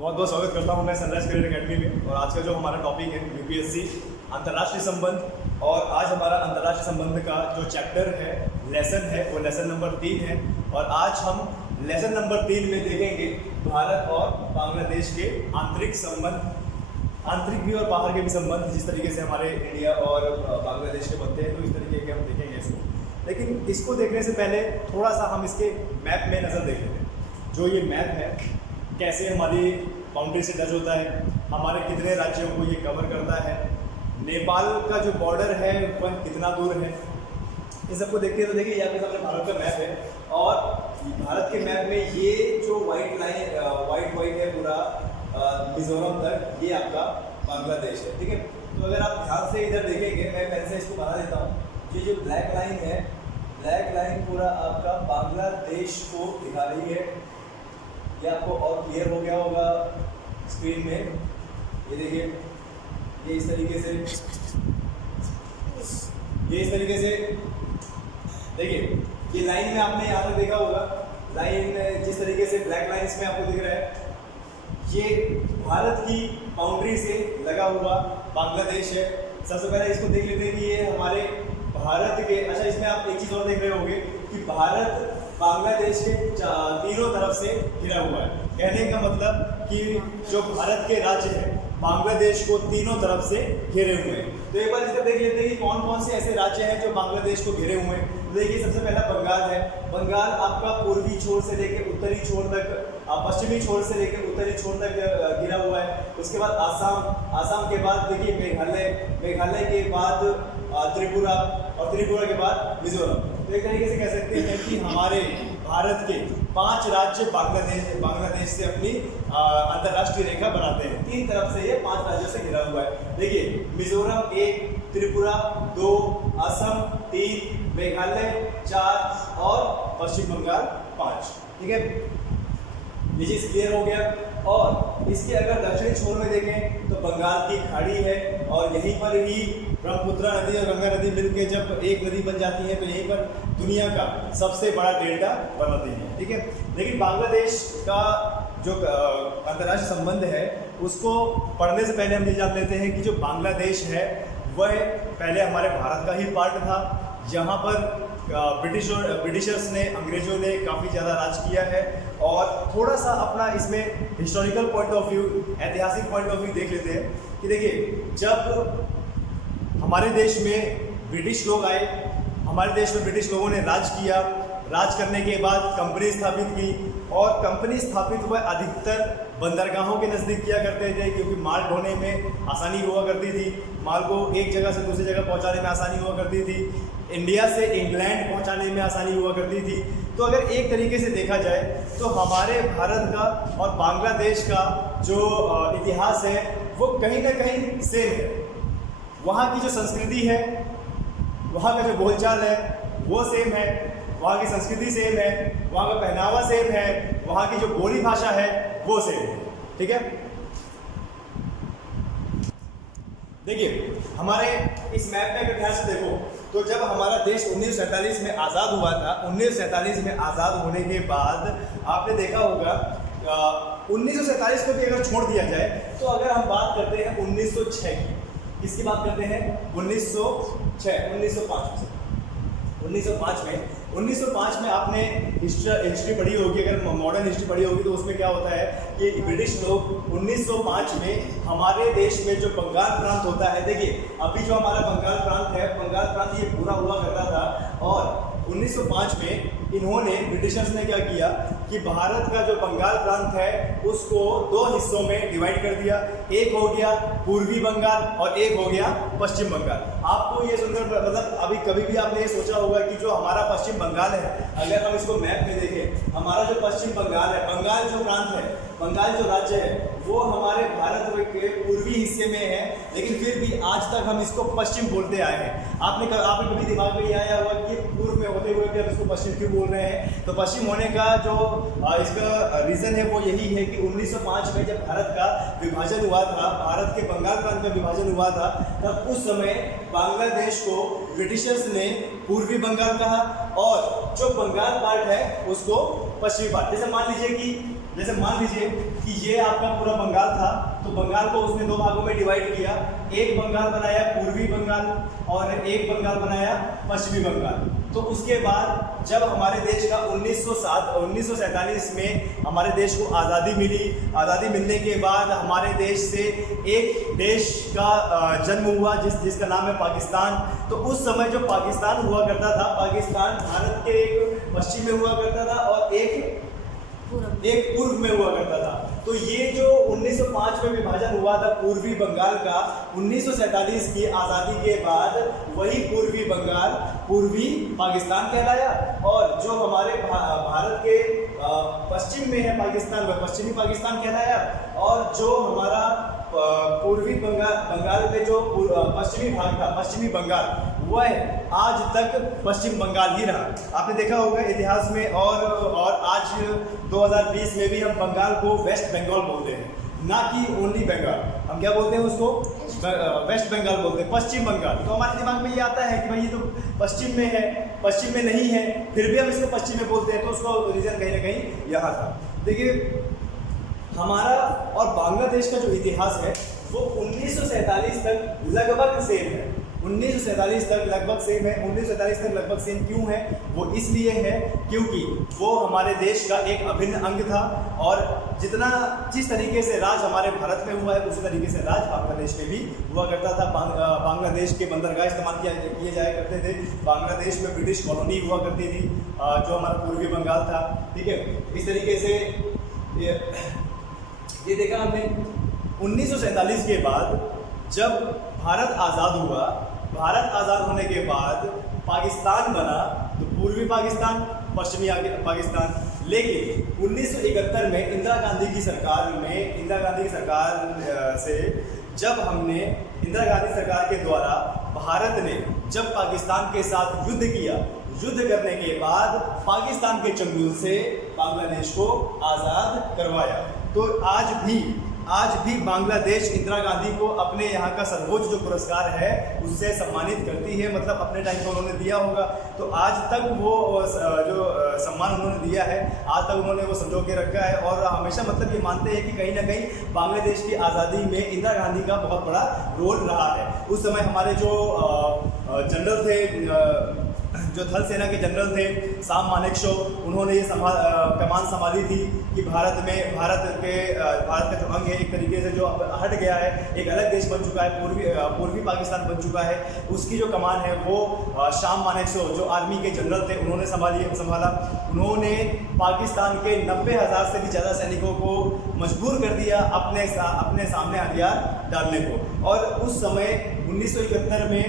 बहुत बहुत स्वागत करता हूं मैं सनराइज करियर एकेडमी में। और आज का जो हमारा टॉपिक है यूपीएससी अंतर्राष्ट्रीय संबंध। और आज हमारा अंतर्राष्ट्रीय संबंध का जो चैप्टर है, लेसन है, वो लेसन नंबर 3 है। और आज हम लेसन नंबर 3 में देखेंगे भारत और बांग्लादेश के आंतरिक संबंध, आंतरिक भी और बाहर के भी संबंध, जिस तरीके से हमारे इंडिया और बांग्लादेश के बनते हैं, तो इस तरीके के हम देखेंगे इसको। लेकिन इसको देखने से पहले थोड़ा सा हम इसके मैप में नज़र देख लेते हैं। जो ये मैप है, कैसे हमारी बाउंड्री से टच होता है, हमारे कितने राज्यों को ये कवर करता है, नेपाल का जो बॉर्डर है वह कितना दूर है, इन सबको देखते हैं। तो देखिए यहाँ पे सामने भारत का मैप है। और भारत के मैप में ये जो वाइट लाइन वाइट है पूरा मिजोरम तक, ये आपका बांग्लादेश है। ठीक है, तो अगर आप ध्यान से इधर देखेंगे, मैं पेन से इसको बना देता हूँ। ये जो ब्लैक लाइन है, ब्लैक लाइन पूरा आपका बांग्लादेश को दिखा रही है। ये आपको और क्लियर हो गया होगा स्क्रीन में। ये देखिए, ये इस तरीके से, देखिए ये लाइन में आपने यहाँ पर देखा होगा, लाइन जिस तरीके से ब्लैक लाइन इसमें आपको दिख रहा है, ये भारत की बाउंड्री से लगा हुआ बांग्लादेश है। सबसे पहले इसको देख लेते हैं कि ये हमारे भारत के, अच्छा इसमें आप एक चीज़ और देख रहे होंगे कि भारत बांग्लादेश के तीनों तरफ से घिरा हुआ है। कहने का मतलब कि जो भारत के राज्य है बांग्लादेश को तीनों तरफ से घिरे हुए हैं। तो एक बार इसका देख लेते हैं कि कौन कौन से ऐसे राज्य हैं जो बांग्लादेश को घिरे हुए हैं। तो देखिए सबसे पहला बंगाल है। बंगाल आपका पूर्वी छोर से लेकर उत्तरी छोर तक, पश्चिमी छोर से लेकर उत्तरी छोर तक घिरा हुआ है। उसके बाद आसाम के बाद देखिए मेघालय के बाद त्रिपुरा, और त्रिपुरा के बाद मिजोरम। तो एक तरीके से कह सकते हैं कि हमारे भारत के 5 राज्य बांग्लादेश से अपनी अंतर्राष्ट्रीय रेखा बनाते हैं। 3 तरफ से ये 5 राज्यों से घिरा हुआ है। देखिए मिजोरम 1, त्रिपुरा 2, असम 3, मेघालय 4 और पश्चिम बंगाल 5। ठीक है, ये चीज़ क्लियर हो गया। और इसके अगर दक्षिणी छोर में देखें तो बंगाल की खाड़ी है, और यहीं पर ही ब्रह्मपुत्र नदी और गंगा नदी मिलकर जब एक नदी बन जाती है, तो यहीं पर दुनिया का सबसे बड़ा डेल्टा बनाती है। ठीक है, लेकिन बांग्लादेश का जो अंतर्राष्ट्रीय संबंध है, उसको पढ़ने से पहले हम ये जान लेते हैं कि जो बांग्लादेश है वह पहले हमारे भारत का ही पार्ट था। यहाँ पर ब्रिटिशर्स ने, अंग्रेजों ने काफ़ी ज़्यादा राज किया है। और थोड़ा सा अपना इसमें हिस्टोरिकल पॉइंट ऑफ व्यू, ऐतिहासिक पॉइंट ऑफ व्यू देख लेते हैं कि देखिए जब हमारे देश में ब्रिटिश लोग आए, हमारे देश में ब्रिटिश लोगों ने राज किया। राज करने के बाद कंपनी स्थापित की, और कंपनी स्थापित हुआ अधिकतर बंदरगाहों के नज़दीक किया करते थे, क्योंकि माल ढोने में आसानी हुआ करती थी, माल को एक जगह से दूसरी जगह पहुंचाने में आसानी हुआ करती थी, इंडिया से इंग्लैंड पहुंचाने में आसानी हुआ करती थी। तो अगर एक तरीके से देखा जाए तो हमारे भारत का और बांग्लादेश का जो इतिहास है वो कहीं ना कहीं सेम है। वहाँ की जो संस्कृति है, वहाँ का जो बोलचाल है वो सेम है, वहाँ की संस्कृति सेम है, वहाँ का पहनावा सेम है, वहाँ की जो बोली भाषा है वो सेम है। ठीक है, देखिए हमारे इस मैप में अगर ध्यान से देखो तो जब हमारा देश 1947 में आज़ाद हुआ था, 1947 में आज़ाद होने के बाद आपने देखा होगा 1947 को भी अगर छोड़ दिया जाए तो अगर हम बात करते हैं 1906 की, किसकी बात करते हैं? 1905 में आपने हिस्ट्री पढ़ी होगी, अगर मॉडर्न हिस्ट्री पढ़ी होगी तो उसमें क्या होता है कि ब्रिटिश लोग 1905 में हमारे देश में जो बंगाल प्रांत होता है, देखिए अभी जो हमारा बंगाल प्रांत है, बंगाल प्रांत ये पूरा हुआ करता था। और 1905 में इन्होंने, ब्रिटिशर्स ने क्या किया कि भारत का जो बंगाल प्रांत है उसको 2 हिस्सों में डिवाइड कर दिया। एक हो गया पूर्वी बंगाल और एक हो गया पश्चिम बंगाल। आपको ये सुनकर मतलब अभी कभी भी आपने ये सोचा होगा कि जो हमारा पश्चिम बंगाल है, अगर हम इसको मैप में देखें, हमारा जो पश्चिम बंगाल है, बंगाल जो प्रांत है, बंगाल जो राज्य है, वो हमारे भारत के पूर्वी हिस्से में है, लेकिन फिर भी आज तक हम इसको पश्चिम बोलते आए हैं। आपने कभी दिमाग में ये आया होगा कि पूर्व में होते हुए भी हम इसको पश्चिम क्यों बोल रहे हैं? तो पश्चिम होने का जो इसका रीज़न है वो यही है कि 1905 में जब भारत का विभाजन हुआ था, भारत के बंगाल प्रांत का विभाजन हुआ था, तब उस समय बांग्लादेश को ब्रिटिशर्स ने पूर्वी बंगाल कहा और जो बंगाल पार्ट है उसको पश्चिमी पार्ट। जैसे मान लीजिए कि जैसे मान लीजिए कि ये आपका पूरा बंगाल था, तो बंगाल को उसने दो भागों में डिवाइड किया। एक बंगाल बनाया पूर्वी बंगाल और एक बंगाल बनाया पश्चिमी बंगाल। तो उसके बाद जब हमारे देश का 1947 में हमारे देश को आज़ादी मिली, आज़ादी मिलने के बाद हमारे देश से एक देश का जन्म हुआ जिसका नाम है पाकिस्तान। तो उस समय जो पाकिस्तान हुआ करता था, पाकिस्तान भारत के एक पश्चिम में हुआ करता था और एक पूर्व में हुआ करता था। तो ये जो 1905 में विभाजन हुआ था पूर्वी बंगाल का, 1947 की आज़ादी के बाद वही पूर्वी बंगाल पूर्वी पाकिस्तान कहलाया, और जो हमारे भारत के पश्चिम में है पाकिस्तान, वह पश्चिमी पाकिस्तान कहलाया। और जो हमारा पूर्वी बंगाल में जो पश्चिमी भाग था, पश्चिमी बंगाल, वह आज तक पश्चिम बंगाल ही रहा। आपने देखा होगा इतिहास में, और आज 2020 में भी हम बंगाल को वेस्ट बंगाल बोलते हैं, ना कि ओनली बंगाल। हम क्या बोलते हैं उसको? वेस्ट बंगाल बोलते हैं, पश्चिम बंगाल। तो हमारे दिमाग में ये आता है कि भाई ये तो पश्चिम में है, पश्चिम में नहीं है, फिर भी हम इसको पश्चिम में बोलते हैं, तो उसका रीजन कहीं ना कहीं यहाँ था। देखिए, हमारा और बांग्लादेश का जो इतिहास है वो 1947 तक लगभग सेम है। 1947 तक लगभग सेम है। 1947 तक लगभग सेम क्यों है? वो इसलिए है क्योंकि वो हमारे देश का एक अभिन्न अंग था, और जिस तरीके से राज हमारे भारत में हुआ है उसी तरीके से राज बांग्लादेश में भी हुआ करता था। बांग्लादेश के बंदरगाह इस्तेमाल किए जाया करते थे। बांग्लादेश में ब्रिटिश कॉलोनी हुआ करती थी, जो हमारा पूर्वी बंगाल था। ठीक है, इस तरीके से ये देखा हमने। 1947 के बाद जब भारत आज़ाद हुआ, भारत आज़ाद होने के बाद पाकिस्तान बना, तो पूर्वी पाकिस्तान, पश्चिमी पाकिस्तान। लेकिन 1971 में इंदिरा गांधी की सरकार से जब हमने इंदिरा गांधी सरकार के द्वारा भारत ने जब पाकिस्तान के साथ युद्ध किया, युद्ध करने के बाद पाकिस्तान के चंगुल से बांग्लादेश को आज़ाद करवाया। तो आज भी बांग्लादेश इंदिरा गांधी को अपने यहाँ का सर्वोच्च जो पुरस्कार है उससे सम्मानित करती है। मतलब अपने टाइम पर उन्होंने दिया होगा, तो आज तक वो जो सम्मान उन्होंने दिया है, आज तक उन्होंने वो संजो के रखा है। और हमेशा मतलब ये मानते हैं कि कहीं ना कहीं बांग्लादेश की आज़ादी में इंदिरा गांधी का बहुत बड़ा रोल रहा है। उस समय हमारे जो जनरल थे, जो थल सेना के जनरल थे, साम मानेकशॉ, उन्होंने ये कमान संभाली थी कि भारत का जो अंग है एक तरीके से जो हट गया है, एक अलग देश बन चुका है, पूर्वी पाकिस्तान बन चुका है, उसकी जो कमान है वो शाम मानेकशॉ जो आर्मी के जनरल थे उन्होंने संभाला। उन्होंने पाकिस्तान के 90,000 से भी ज़्यादा सैनिकों को मजबूर कर दिया अपने सामने हथियार डालने को। और उस समय 1971 में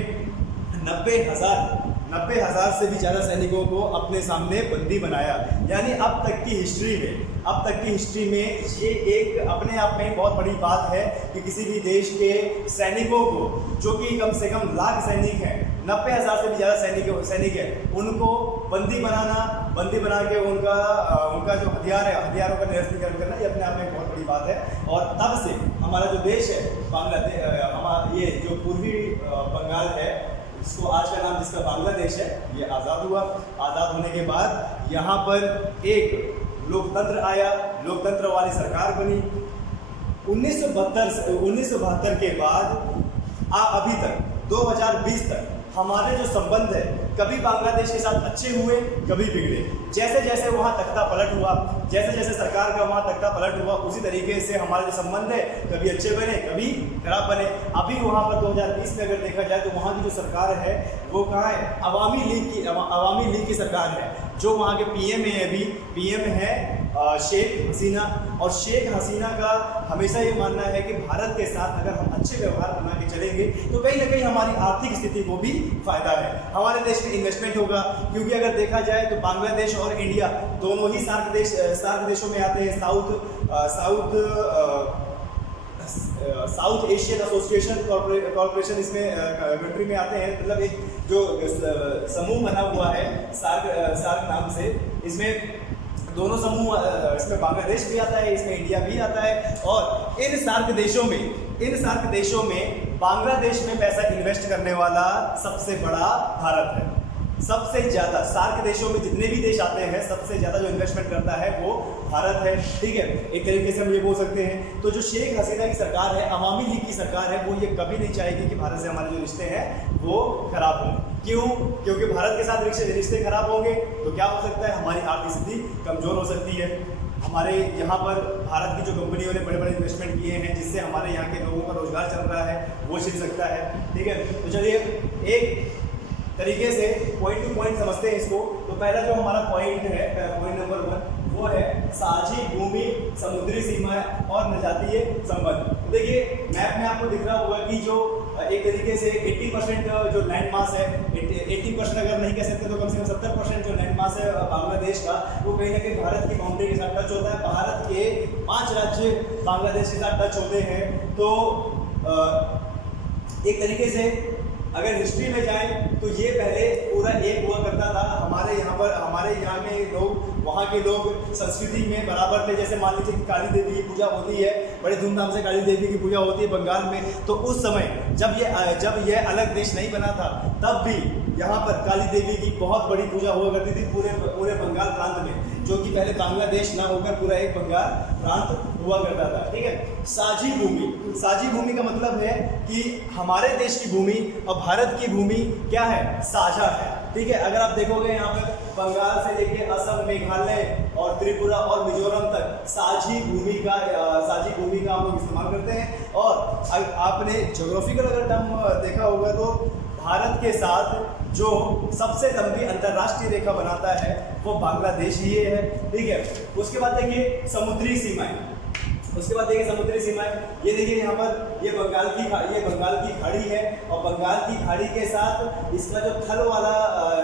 90,000 से भी ज़्यादा सैनिकों को अपने सामने बंदी बनाया। यानी अब तक की हिस्ट्री में ये एक अपने आप में बहुत बड़ी बात है कि किसी भी देश के सैनिकों को, जो कि कम से कम लाख सैनिक हैं, 90,000 से भी ज़्यादा सैनिक हैं, उनको बंदी बना के उनका जो हथियार है, हथियारों का निरस्तीकरण करना, ये अपने आप में बहुत बड़ी बात है। और तब से हमारा जो देश है बांग्लादेश, ये जो पूर्वी बंगाल है, जिसको आज का नाम जिसका बांग्लादेश है, ये आज़ाद हुआ। आज़ाद होने के बाद यहाँ पर एक लोकतंत्र आया, लोकतंत्र वाली सरकार बनी। 1972 के बाद अभी तक 2020 तक हमारे जो संबंध है, कभी बांग्लादेश के साथ अच्छे हुए, कभी बिगड़े। जैसे जैसे वहाँ तख्ता पलट हुआ, जैसे जैसे सरकार का वहाँ तख्ता पलट हुआ, उसी तरीके से हमारे जो संबंध है कभी अच्छे बने, कभी खराब बने। अभी वहाँ पर 2020 में अगर देखा जाए तो वहाँ की जो सरकार है वो कहाँ है? अवामी लीग की सरकार है। जो वहाँ के पीएम है, अभी पीएम है शेख हसीना। और शेख हसीना का हमेशा ये मानना है कि भारत के साथ अगर हम अच्छे व्यवहार बना के चलेंगे तो कहीं ना कहीं हमारी आर्थिक स्थिति को भी फायदा है, हमारे देश में इन्वेस्टमेंट होगा। क्योंकि अगर देखा जाए तो बांग्लादेश और इंडिया दोनों ही सार्क देशों में आते हैं। साउथ एशियन एसोसिएशन कॉर्पोरेशन इसमें कंट्री में आते हैं। मतलब एक जो समूह बना हुआ है सार्क नाम से, इसमें दोनों समूह, इसमें बांग्लादेश भी आता है, इसमें इंडिया भी आता है। और इन सार्क देशों में बांग्लादेश में पैसा इन्वेस्ट करने वाला सबसे बड़ा भारत है। सबसे ज़्यादा सार्क देशों में जितने भी देश आते हैं सबसे ज़्यादा जो इन्वेस्टमेंट करता है वो भारत है, ठीक है। एक तरीके से हम ये बोल सकते हैं। तो जो शेख हसीना की सरकार है, अवामी लीग की सरकार है, वो ये कभी नहीं चाहेगी कि भारत से हमारे जो रिश्ते हैं वो खराब हों। क्यों? क्योंकि भारत के साथ रिश्ते खराब होंगे तो क्या हो सकता है, हमारी आर्थिक स्थिति कमज़ोर हो सकती है। हमारे यहाँ पर भारत की जो कंपनियों ने बड़े बड़े इन्वेस्टमेंट किए हैं जिससे हमारे यहाँ के लोगों का रोजगार चल रहा है वो छिन सकता है, ठीक है। तो चलिए एक तरीके से पॉइंट टू पॉइंट समझते हैं इसको। तो पहला जो हमारा पॉइंट है, पॉइंट नंबर 1 वो है साझी भूमि, समुद्री सीमा और नजातीय संबंध। तो देखिए मैप में आपको दिख रहा होगा कि जो एक तरीके से 80% जो लैंड मास है, 80% अगर नहीं कह सकते तो कम से कम 70% जो लैंड मास है बांग्लादेश का, वो कहीं ना कहीं भारत की बाउंड्री के साथ टच होता है। भारत के 5 राज्य बांग्लादेश के साथ टच होते हैं। तो एक तरीके से अगर हिस्ट्री में जाएं तो ये पहले पूरा एक हुआ करता था। हमारे यहाँ के लोग, वहाँ के लोग संस्कृति में बराबर थे। जैसे मान लीजिए कि काली देवी की पूजा होती है, बड़े धूमधाम से काली देवी की पूजा होती है बंगाल में। तो उस समय जब ये अलग देश नहीं बना था तब भी यहाँ पर काली देवी की बहुत बड़ी पूजा हुआ करती थी पूरे बंगाल प्रांत में, जो कि पहले बांग्लादेश ना होकर पूरा एक बंगाल प्रांत हुआ करता था, ठीक है। साझी भूमि का मतलब है कि हमारे देश की भूमि और भारत की भूमि क्या है, साझा है, ठीक है। अगर आप देखोगे यहाँ पर बंगाल से लेके असम, मेघालय और त्रिपुरा और मिजोरम तक साझी भूमि का हम लोग इस्तेमाल करते हैं। और आपने ज्योग्राफिकल अगर टर्म देखा होगा तो भारत के साथ जो सबसे लंबी अंतर्राष्ट्रीय रेखा बनाता है वो बांग्लादेश ही है, ठीक है। उसके बाद देखिए समुद्री सीमाएं। ये देखिए यहाँ पर ये बंगाल की खाड़ी है और बंगाल की खाड़ी के साथ इसका जो थल वाला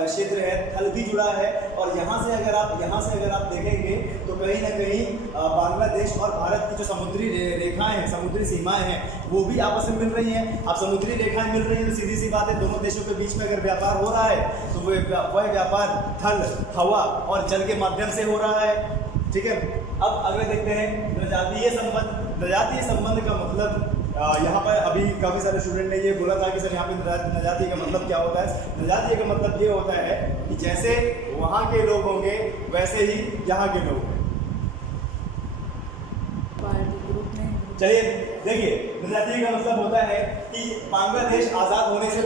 क्षेत्र है, थल भी जुड़ा है। और यहाँ से अगर आप देखेंगे तो कहीं ना कहीं बांग्लादेश और भारत की जो समुद्री रेखाएं हैं, समुद्री सीमाएं हैं, वो भी आपस में मिल रही हैं। अब समुद्री रेखाएं मिल रही हैं तो सीधी सी बात है, दोनों देशों के बीच में अगर व्यापार हो रहा है तो वह व्यापार थल, हवा और जल के माध्यम से हो रहा है, ठीक है। अब अगले देखते हैं नजातीय संबंध का मतलब। यहाँ पर अभी काफ़ी सारे स्टूडेंट ने ये बोला था कि सर यहाँ पे नजातीय का मतलब क्या होता है। नजातीय का मतलब ये होता है कि जैसे वहाँ के लोग होंगे वैसे ही यहाँ के लोग हैं। चलिए देखिए नजातीय का मतलब होता है कि बांग्लादेश आज़ाद होने से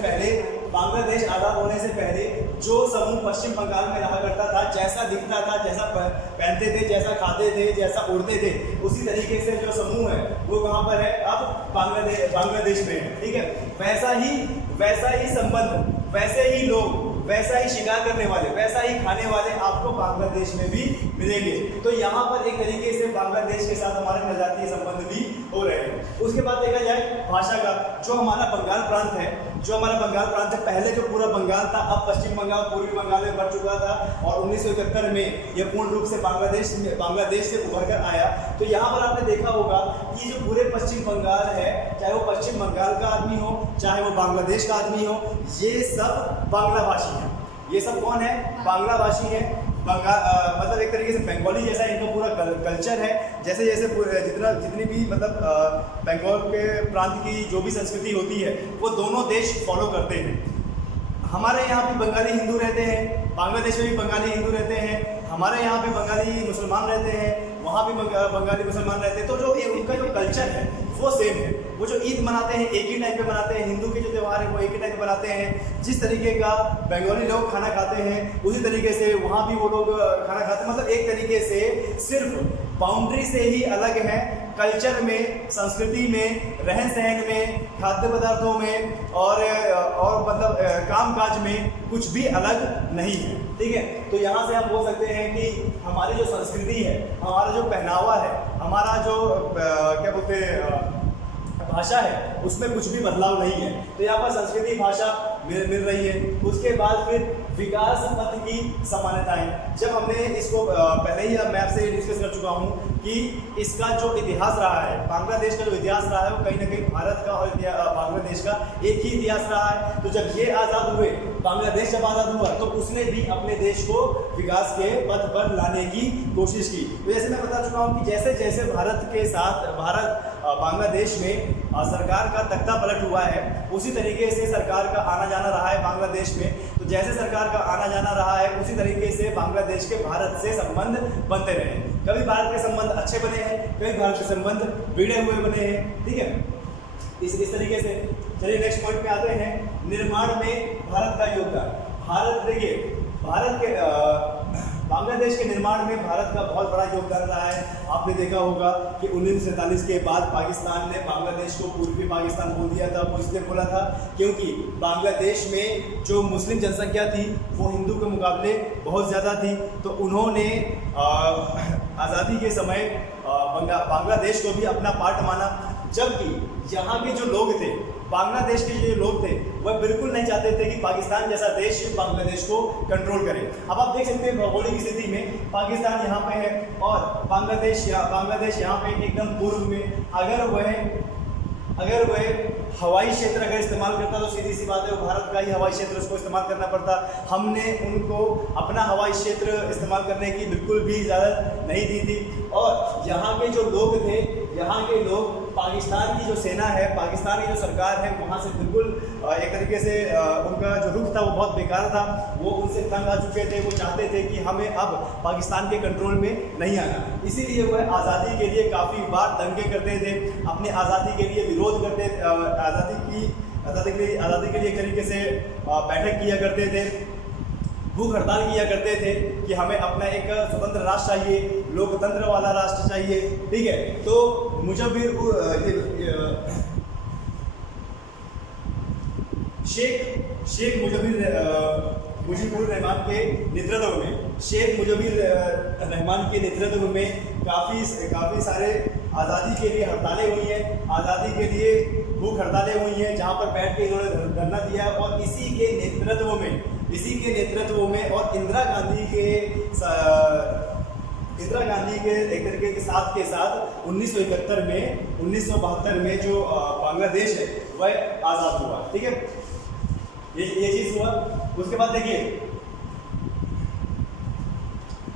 पहले जो समूह पश्चिम बंगाल में रहा करता था, जैसा दिखता था, जैसा पहनते थे, जैसा खाते थे, जैसा उड़ते थे, उसी तरीके से जो समूह है वो कहाँ पर है, अब बांग्लादेश में है, ठीक है। वैसा ही संबंध, वैसे ही लोग, वैसा ही शिकार करने वाले, वैसा ही खाने वाले आपको बांग्लादेश में भी मिलेंगे। तो यहाँ पर एक तरीके से बांग्लादेश के साथ हमारे नजातीय संबंध भी हो रहे हैं। उसके बाद देखा जाए भाषा का, जो हमारा बंगाल प्रांत है, पहले जो पूरा बंगाल था, अब पश्चिम बंगाल पूर्वी बंगाल में बढ़ चुका था और 1971 में यह पूर्ण रूप से बांग्लादेश से उभर कर आया। तो यहाँ पर आपने देखा होगा कि जो पूरे पश्चिम बंगाल है, चाहे वो पश्चिम बंगाल का आदमी हो, चाहे वो बांग्लादेश का आदमी हो, ये सब बांग्ला भाषी है। ये सब कौन है? बांग्ला भाषी है। मतलब एक तरीके से बंगाली जैसा इनका पूरा कल्चर है। जैसे जितनी भी मतलब बंगाल के प्रांत की जो भी संस्कृति होती है वो दोनों देश फॉलो करते हैं। हमारे यहाँ भी बंगाली हिंदू रहते हैं, बांग्लादेश में भी बंगाली हिंदू रहते हैं, हमारे यहाँ पे बंगाली मुसलमान रहते हैं, वहाँ भी बंगाली मुसलमान रहते हैं। तो जो उनका जो कल्चर है वो सेम है। वो जो ईद मनाते हैं एक ही टाइम पे मनाते हैं, हिंदू के जो त्यौहार है वो एक ही टाइम पे मनाते हैं। जिस तरीके का बंगाली लोग खाना खाते हैं उसी तरीके से वहाँ भी वो लोग खाना खाते हैं। मतलब एक तरीके से सिर्फ बाउंड्री से ही अलग है, कल्चर में, संस्कृति में, रहन सहन में, खाद्य पदार्थों में और मतलब कामकाज में कुछ भी अलग नहीं है, ठीक है। तो यहाँ से हम बोल सकते हैं कि हमारी जो संस्कृति है, हमारा जो पहनावा है, हमारा जो क्या बोलते हैं भाषा है, उसमें कुछ भी बदलाव नहीं है। तो यहाँ पर संस्कृति भाषा मिल रही है। उसके बाद फिर विकास पथ की समानताएं। जब हमने इसको पहले ही मैप से डिस्कस कर चुका हूँ कि इसका जो इतिहास रहा है, बांग्लादेश का जो इतिहास रहा है वो कहीं ना कहीं भारत का और बांग्लादेश का एक ही इतिहास रहा है। तो जब ये आज़ाद हुए, बांग्लादेश जब आज़ाद हुआ तो उसने भी अपने देश को विकास के पथ पर लाने की कोशिश की। तो जैसे मैं बता चुका हूँ कि जैसे जैसे भारत बांग्लादेश में सरकार का तख्ता पलट हुआ है, उसी तरीके से सरकार का आना जाना रहा है बांग्लादेश में। तो जैसे सरकार का आना जाना रहा है उसी तरीके से बांग्लादेश के भारत से संबंध बनते रहे। कभी भारत के संबंध अच्छे बने हैं, कभी भारत के संबंध बिगड़े हुए बने हैं, ठीक है। इस तरीके से चलिए नेक्स्ट पॉइंट पे आते हैं, निर्माण में भारत का योगदान। भारत देखिए, भारत के बांग्लादेश के निर्माण में भारत का बहुत बड़ा योगदान रहा है। आपने देखा होगा कि 1947 के बाद पाकिस्तान ने बांग्लादेश को पूर्वी पाकिस्तान बोल दिया था। वो इसलिए बोला था क्योंकि बांग्लादेश में जो मुस्लिम जनसंख्या थी वो हिंदू के मुकाबले बहुत ज़्यादा थी। तो उन्होंने आज़ादी के समय बांग्लादेश को भी अपना पार्ट माना, जबकि यहाँ के जो लोग थे, बांग्लादेश के जो लोग थे, वह बिल्कुल नहीं चाहते थे कि पाकिस्तान जैसा देश बांग्लादेश को कंट्रोल करे। अब आप देख सकते हैं भौगोलिक स्थिति में पाकिस्तान यहाँ पे है और बांग्लादेश यहाँ पे एकदम पूर्व में। अगर वह हवाई क्षेत्र अगर इस्तेमाल करता तो सीधी सी बात है वो भारत का ही हवाई क्षेत्र उसको इस्तेमाल करना पड़ता। हमने उनको अपना हवाई क्षेत्र इस्तेमाल करने की बिल्कुल भी इजाज़त नहीं दी थी। और यहाँ के जो लोग थे, यहाँ के लोग पाकिस्तान की जो सेना है, पाकिस्तान की जो सरकार है, वहाँ से बिल्कुल एक तरीके से उनका जो रुख था वो बहुत बेकार था। वो उनसे तंग आ चुके थे। वो चाहते थे कि हमें अब पाकिस्तान के कंट्रोल में नहीं आना। इसीलिए वह आज़ादी के लिए काफ़ी बार दंगे करते थे, अपने आज़ादी के लिए विरोध करते, आज़ादी के लिए एक तरीके से बैठक किया करते थे, भूख हड़ताल किया करते थे कि हमें अपना एक स्वतंत्र राष्ट्र चाहिए, लोकतंत्र वाला राष्ट्र चाहिए, ठीक है। तो शेख मुजीबुर रहमान के नेतृत्व में काफ़ी सारे आज़ादी के लिए हड़तालें हुई हैं, आज़ादी के लिए भूख हड़तालें हुई हैं, जहाँ पर बैठ के इन्होंने धरना दिया। और इसी के नेतृत्व में और इंदिरा गांधी के एक तरीके के साथ 1972 में जो बांग्लादेश है वह आज़ाद हुआ, ठीक है। ये चीज़ हुआ। उसके बाद देखिए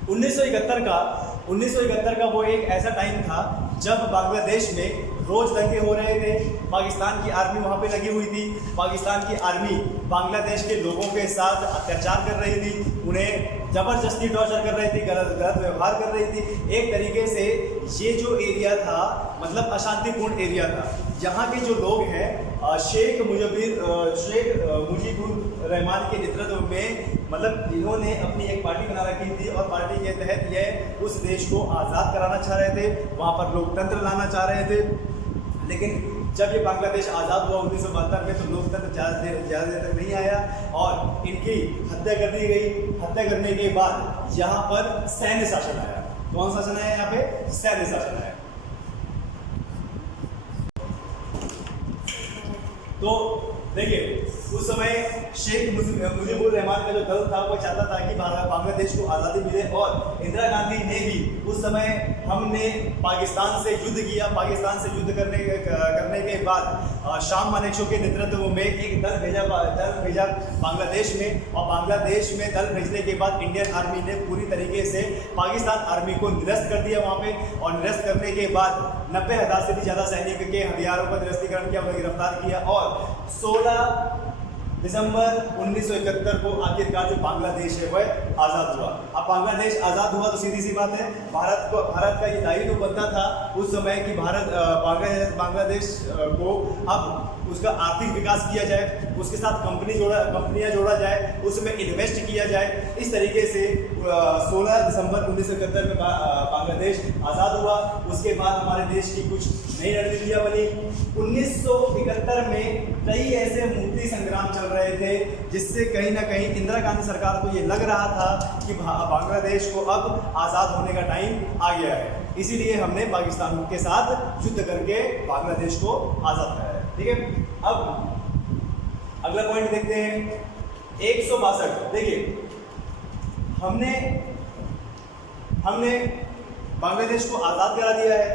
1971 का वो एक ऐसा टाइम था जब बांग्लादेश में रोज दंगे हो रहे थे। पाकिस्तान की आर्मी वहाँ पे लगी हुई थी। पाकिस्तान की आर्मी बांग्लादेश के लोगों के साथ अत्याचार कर रही थी, उन्हें ज़बरदस्ती टॉर्चर कर रही थी, गलत व्यवहार कर रही थी। एक तरीके से ये जो एरिया था मतलब अशांतिपूर्ण एरिया था। यहाँ के जो लोग हैं शेख मुजीबुर रहमान के नेतृत्व में मतलब इन्होंने अपनी एक पार्टी बना रखी थी और पार्टी के तहत यह उस देश को आज़ाद कराना चाह रहे थे, वहाँ पर लोकतंत्र लाना चाह रहे थे। लेकिन जब ये बांग्लादेश आज़ाद हुआ 1972 में तो लोकतंत्र ज़्यादा देर तक नहीं आया और इनकी हत्या कर दी गई। हत्या करने के बाद यहाँ पर सैन्य शासन आया। कौन शासन आया यहाँ पे? सैन्य शासन आया। तो देखिए उस समय शेख मुजीबुर रहमान का जो दल था वो चाहता था कि बांग्लादेश को आज़ादी मिले और इंदिरा गांधी ने भी उस समय हमने पाकिस्तान से युद्ध किया। पाकिस्तान से युद्ध करने के बाद शाह मानेकशॉ के नेतृत्व में एक दल भेजा बांग्लादेश में। और बांग्लादेश में दल भेजने के बाद इंडियन आर्मी ने पूरी तरीके से पाकिस्तान आर्मी को निरस्त कर दिया वहाँ पे। और निरस्त करने के बाद 90,000 से भी ज़्यादा सैनिक के हथियारों का निरस्तीकरण किया, उन्हें गिरफ्तार किया। और 16 दिसंबर 1971 को आखिरकार जो बांग्लादेश है वह आज़ाद हुआ। अब बांग्लादेश आज़ाद हुआ तो सीधी सी बात है भारत का ये दायित्व बनता था उस समय कि बांग्लादेश को अब उसका आर्थिक विकास किया जाए, उसके साथ कंपनियां जोड़ा जाए, उसमें इन्वेस्ट किया जाए। इस तरीके से 16 दिसंबर 1971 में बांग्लादेश आज़ाद हुआ। उसके बाद हमारे देश की कुछ नई रणनीतियाँ बनी। 1971 में कई ऐसे मुक्ति संग्राम चल रहे थे जिससे कहीं ना कहीं इंदिरा गांधी सरकार को ये लग रहा था कि बांग्लादेश को अब आज़ाद होने का टाइम आ गया है। इसीलिए हमने पाकिस्तान के साथ युद्ध करके बांग्लादेश को आज़ाद कराया। ठीक है, अब अगला पॉइंट देखते हैं 162। देखिए हमने बांग्लादेश को आज़ाद करा दिया है।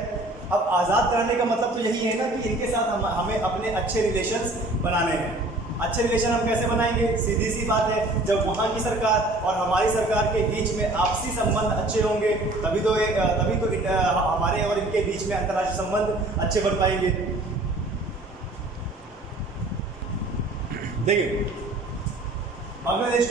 अब आज़ाद कराने का मतलब तो यही है ना कि इनके साथ हमें अपने अच्छे रिलेशंस बनाने हैं। अच्छे रिलेशन हम कैसे बनाएंगे? सीधी सी बात है, जब वहाँ की सरकार और हमारी सरकार के बीच में आपसी संबंध अच्छे होंगे तभी तो हमारे और इनके बीच में अंतर्राष्ट्रीय संबंध अच्छे बन पाएंगे। देखिए, बांग्लादेश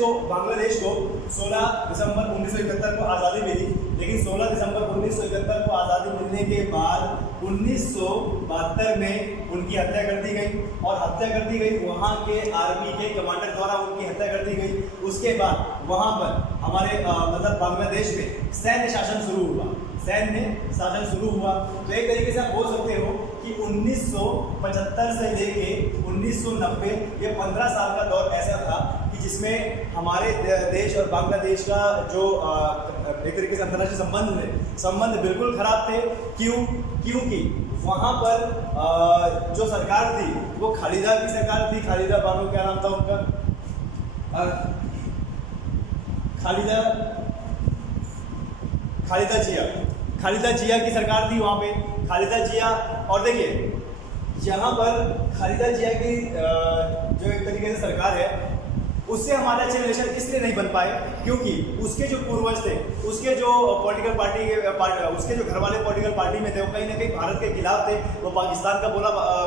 को 16 दिसंबर 1971 को आज़ादी मिली, लेकिन 16 दिसंबर 1971 को आज़ादी मिलने के बाद 1972 में उनकी हत्या कर दी गई, और हत्या कर दी गई वहाँ के आर्मी के कमांडर द्वारा उनकी हत्या कर दी गई। उसके बाद वहाँ पर हमारे मतलब बांग्लादेश में सैन्य शासन शुरू हुआ। तो एक तरीके से आप बोल सकते हो कि 1975 से लेके 1990 ये 15 साल का दौर ऐसा था कि जिसमें हमारे देश और बांग्लादेश का जो एक तरीके से अंतर्राष्ट्रीय संबंध बिल्कुल खराब थे। क्योंकि वहाँ पर जो सरकार थी वो खालिदा की सरकार थी। खालिदा बानो, क्या नाम था उनका, खालिदा जिया की सरकार थी वहाँ पे, खालिदा जिया। और देखिए, यहाँ पर खालिदा जिया की जो एक तरीके से सरकार है, उससे हमारे अच्छे रिलेशन इसलिए नहीं बन पाए क्योंकि उसके जो पूर्वज थे, उसके जो पॉलिटिकल पार्टी उसके जो घर वाले पॉलिटिकल पार्टी में थे, वो कहीं ना कहीं भारत के खिलाफ थे। वो पाकिस्तान का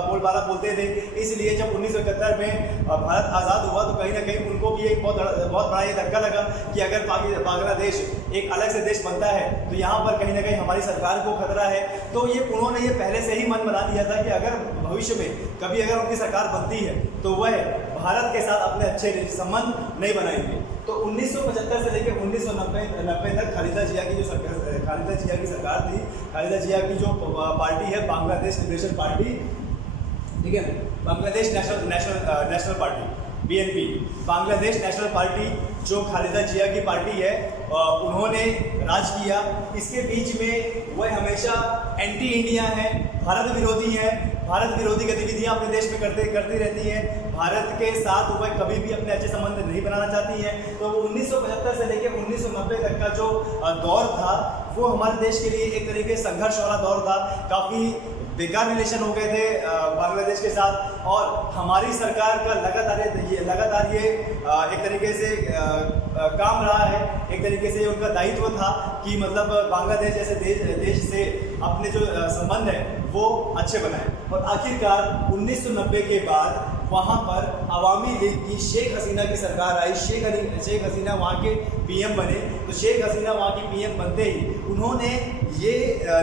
बोलबाला बोलते थे। इसलिए जब 1971 में भारत आज़ाद हुआ तो कहीं ना कहीं उनको भी एक बहुत बड़ा ये धक्का लगा कि अगर बांग्लादेश एक अलग से देश बनता है तो यहाँ पर कहीं ना कहीं हमारी सरकार को खतरा है। तो उन्होंने ये पहले से ही मन बना दिया था कि अगर भविष्य में कभी अगर उनकी सरकार बनती है तो वह भारत के साथ अपने अच्छे संबंध नहीं बनाएंगे। तो 1975 से लेकर 1990 तक खालिदा जिया की सरकार थी। खालिदा जिया की जो पार्टी है बांग्लादेश लिबरेशन पार्टी, ठीक है, Bangladesh national party, BNP, Bangladesh national party जो खालिदा जिया की पार्टी है, उन्होंने राज किया। इसके बीच में वह हमेशा एंटी इंडिया है, भारत विरोधी है, भारत विरोधी गतिविधियां अपने देश में करती रहती हैं। भारत के साथ वह कभी भी अपने अच्छे संबंध नहीं बनाना चाहती हैं। तो 1975 से लेकर 1990 तक का जो दौर था वो हमारे देश के लिए एक तरीके से संघर्ष वाला दौर था। काफ़ी बेकार रिलेशन हो गए थे बांग्लादेश के साथ, और हमारी सरकार का लगातार ये एक तरीके से काम रहा है। एक तरीके से उनका दायित्व था कि मतलब बांग्लादेश जैसे देश से अपने जो संबंध है वो अच्छे बनाए। और आखिरकार 1990 के बाद वहाँ पर अवामी लीग की शेख हसीना की सरकार आई। शेख हसीना वहाँ के PM बने। तो शेख हसीना वहाँ की PM बनते ही उन्होंने ये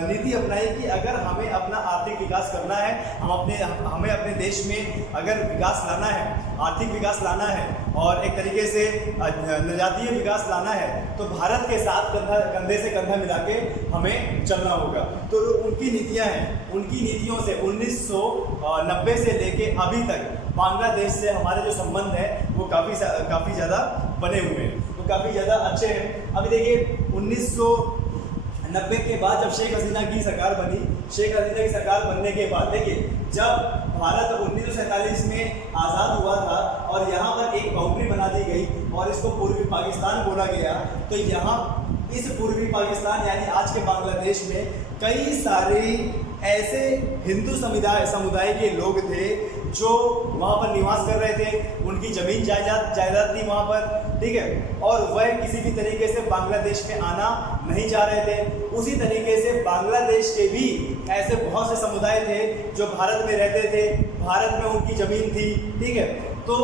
नीति अपनाई कि अगर हमें अपना आर्थिक विकास करना है, हमें अपने देश में अगर विकास लाना है, आर्थिक विकास लाना है और एक तरीके से नजातीय विकास लाना है, तो भारत के साथ कंधे से कंधा मिला के हमें चलना होगा। तो उनकी नीतियाँ हैं, उनकी नीतियों से 1990 से लेके अभी तक बांग्लादेश से हमारे जो संबंध है वो काफ़ी ज़्यादा बने हुए हैं, वो काफ़ी ज़्यादा अच्छे हैं। अभी देखिए 1990 के बाद जब शेख हसीना की सरकार बनी, शेख हसीना की सरकार बनने के बाद देखिए जब भारत 1947 में आज़ाद हुआ था और यहाँ पर एक बाउंड्री बना दी गई और इसको पूर्वी पाकिस्तान बोला गया। तो यहाँ इस पूर्वी पाकिस्तान यानी आज के बांग्लादेश में कई सारे ऐसे हिंदू समुदाय के लोग थे जो वहाँ पर निवास कर रहे थे। उनकी ज़मीन जायदाद थी वहाँ पर, ठीक है, और वह किसी भी तरीके से बांग्लादेश में आना नहीं चाह रहे थे। उसी तरीके से बांग्लादेश के भी ऐसे बहुत से समुदाय थे जो भारत में रहते थे, भारत में उनकी ज़मीन थी, ठीक है। तो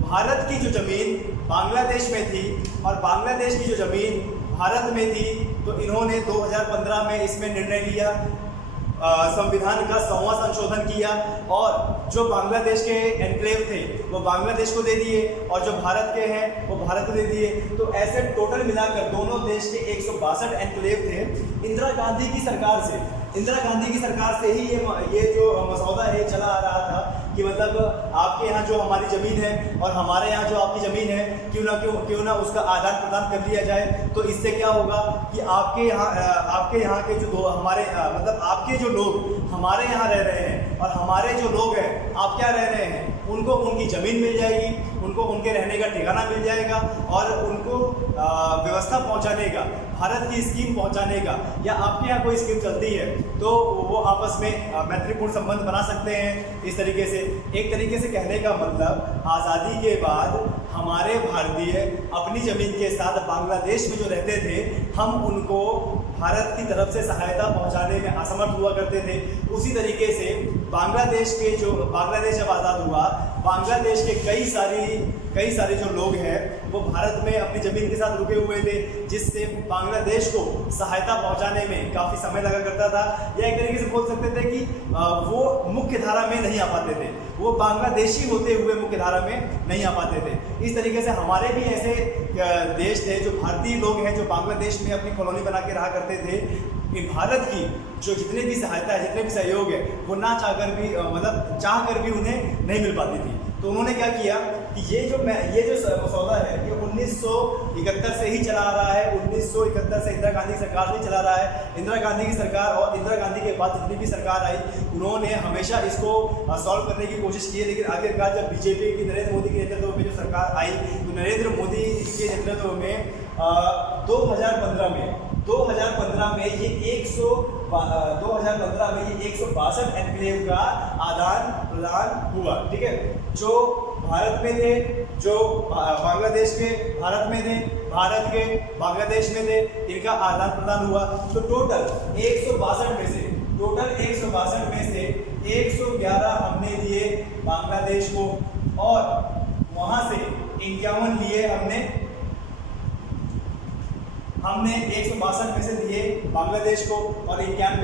भारत की जो ज़मीन बांग्लादेश में थी और बांग्लादेश की जो ज़मीन भारत में थी, तो इन्होंने 2015 में इसमें निर्णय लिया, संविधान का 100वां संशोधन किया और जो बांग्लादेश के एनक्लेव थे वो बांग्लादेश को दे दिए और जो भारत के हैं वो भारत को दे दिए। तो ऐसे टोटल मिलाकर दोनों देश के 162 एनक्लेव थे। इंदिरा गांधी की सरकार से ही ये जो मसौदा है चला आ रहा था कि मतलब आपके यहाँ जो हमारी ज़मीन है और हमारे यहाँ जो आपकी ज़मीन है क्यों ना उसका आदान प्रदान कर लिया जाए। तो इससे क्या होगा कि आपके यहाँ के जो हमारे मतलब आपके जो लोग हमारे यहाँ रह रहे हैं और हमारे जो लोग हैं आप क्या रह रहे हैं, उनको उनकी ज़मीन मिल जाएगी, उनको उनके रहने का ठिकाना मिल जाएगा और उनको व्यवस्था पहुँचाने का, भारत की स्कीम पहुँचाने का या आपके यहाँ कोई स्कीम चलती है तो वो आपस में मैत्रीपूर्ण संबंध बना सकते हैं। इस तरीके से एक तरीके से कहने का मतलब आज़ादी के बाद हमारे भारतीय अपनी ज़मीन के साथ बांग्लादेश में जो रहते थे हम उनको भारत की तरफ से सहायता पहुंचाने में असमर्थ हुआ करते थे। उसी तरीके से बांग्लादेश जब आज़ाद हुआ बांग्लादेश के कई सारे जो लोग हैं वो भारत में अपनी ज़मीन के साथ रुके हुए थे, जिससे बांग्लादेश को सहायता पहुंचाने में काफ़ी समय लगा करता था, या एक तरीके से बोल सकते थे कि वो मुख्य धारा में नहीं आ पाते थे, वो बांग्लादेशी होते हुए मुख्य धारा में नहीं आ पाते थे। इस तरीके से हमारे भी ऐसे देश थे जो भारतीय लोग हैं जो बांग्लादेश में अपनी कॉलोनी बना के रहा करते थे कि भारत की जो जितने भी सहायता है, जितने भी सहयोग है, वो ना चाहकर भी मतलब चाह कर भी उन्हें नहीं मिल पाती थी। तो उन्होंने क्या किया कि ये जो मसौदा है ये 1971 से ही चला आ रहा है। 1971 से इंदिरा गांधी सरकार से चला रहा है। इंदिरा गांधी की सरकार और इंदिरा गांधी के बाद जितनी भी सरकार आई उन्होंने हमेशा इसको सॉल्व करने की कोशिश की है, लेकिन आखिरकार जब बीजेपी की नरेंद्र मोदी के नेतृत्व में जो सरकार आई तो नरेंद्र मोदी के नेतृत्व में 2015 में ये 162 एनक्लेव का आदान प्रदान हुआ। ठीक है, जो भारत में थे, जो बांग्लादेश के भारत में थे, भारत के बांग्लादेश में थे, इनका आदान प्रदान हुआ। तो टोटल 162 में से 111 हमने दिए बांग्लादेश को, और वहां से 51 लिए हमने 162 में से दिए बांग्लादेश को, और 51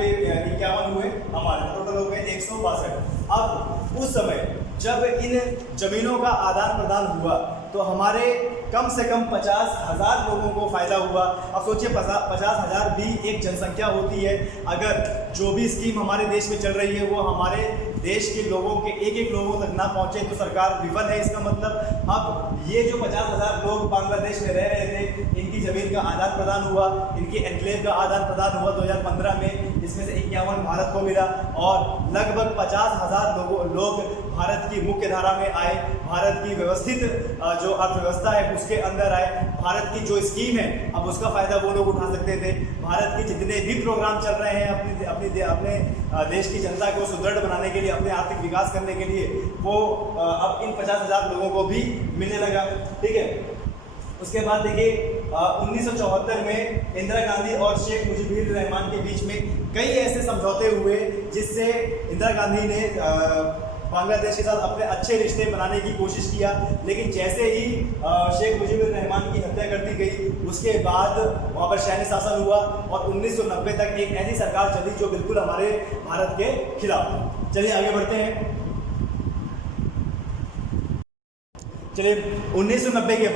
हुए हमारे, टोटल हो गए 162। अब उस समय जब इन जमीनों का आदान प्रदान हुआ तो हमारे कम से कम 50,000 लोगों को फ़ायदा हुआ। अब सोचिए 50,000 भी एक जनसंख्या होती है। अगर जो भी स्कीम हमारे देश में चल रही है वो हमारे देश के लोगों के एक लोगों तक ना पहुंचे तो सरकार विफल है। इसका मतलब अब ये जो 50,000 लोग बांग्लादेश में रह रहे थे, इनकी ज़मीन का आदान प्रदान हुआ, इनके एनक्लेव का आदान प्रदान हुआ 2015 में, जिसमें से 51 भारत को मिला, और लगभग 50,000 लोग भारत की मुख्य धारा में आए, भारत की व्यवस्थित जो अर्थव्यवस्था है उसके अंदर आए। भारत की जो स्कीम है अब उसका फ़ायदा वो लोग उठा सकते थे। भारत के जितने भी प्रोग्राम चल रहे हैं अपने देश की जनता को सुदृढ़ बनाने के लिए, अपने आर्थिक विकास करने के लिए, वो अब इन 50,000 लोगों को भी मिलने लगा। ठीक है, उसके बाद देखिए 1974 में इंदिरा गांधी और शेख मुजीबुर रहमान के बीच में कई ऐसे समझौते हुए जिससे इंदिरा गांधी ने बांग्लादेश के साथ अपने अच्छे रिश्ते बनाने की कोशिश किया, लेकिन जैसे ही शेख मुजीबुर रहमान की हत्या कर दी गई उसके बाद वहाँ पर सैन्य शासन हुआ और 1990 तक एक ऐसी सरकार चली जो बिल्कुल हमारे भारत के खिलाफ थी। चलिए आगे बढ़ते हैं। चलिए 1990 के